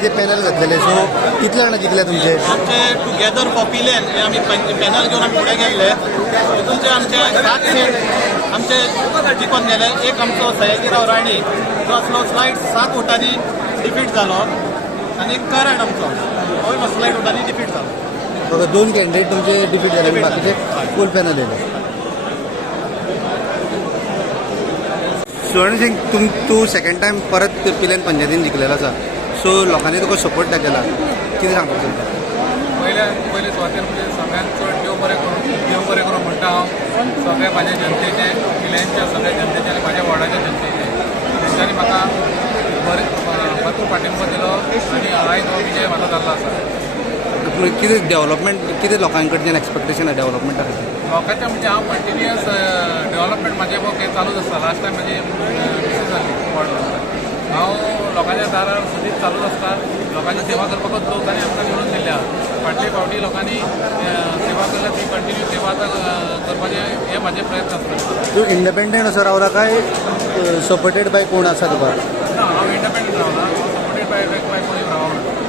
जे पॅनल घातलेले सो कितले जाणां जिखले तुमचे? आमचे टुगेदर पॉप्युलर हे आमी पॅनल घेवन आमी फुडें गेल्ले तितूनचे आमचे 7 सीट आमचे जिखून गेले. एक आमचो सयाजीराव राणी जो असलो स्लायड 7 वोटांनी डिफीट जालो आनी करण आमचो होय मातसो स्लायड वोटांनी डिफीट जालो. फक्त 2 कॅन्डिडेट तुमचे डिफीट झाले आणि बाकीचे फुल पॅनल येले. सुवर्ण सिंग तू सेकंड टाइम परत पिलेन पंचायतीन जिखलेलो आसा सो लोकांनी तुका सपोर्ट दाखयला कितें सांगपाक सोदता? पयले सुवातेर म्हणजे सगळ्यांत चड देव बरें करूं म्हणटा हांव सगळ्या म्हाज्या जनतेचे पिल्यांच्या सगळ्या जनतेचे आनी म्हाज्या वॉर्डाच्या जनतेचे तेंच्यांनी म्हाका भरपूर पाठिंबो दिलो आनी आयज हो विजय म्हाजो जाल्लो आसा. कितें डेव्हलपमेंट कितें लोकां कडच्यान एक्सपेक्टेशन आहे डेव्हलपमेंटा खातीर? लोकांच्या म्हणजे हांव कंटिन्युअस डेव्हलपमेंट म्हाजें हें चालूच आसता. लास्ट टायम म्हाजी मिसेस जाल्ली वॉर्ड हांव लोकांच्या दारार सदींच चालूच आसता. लोकांची सेवा करपाकूच लोकांनी आमकां निवडून दिल्ले आहा. फाटले फावटी लोकांनी सेवा केल्या ती कंटिन्यू सेवा आतां करपाचें हे म्हाजे प्रयत्न आसता. तूं इंडिपेंडंट असो रावला काय सपोर्टेड बाय कोण आसा तुका? ना हांव इंडिपेंडंट रावला. सपोर्टेड बाय कोणी रावला.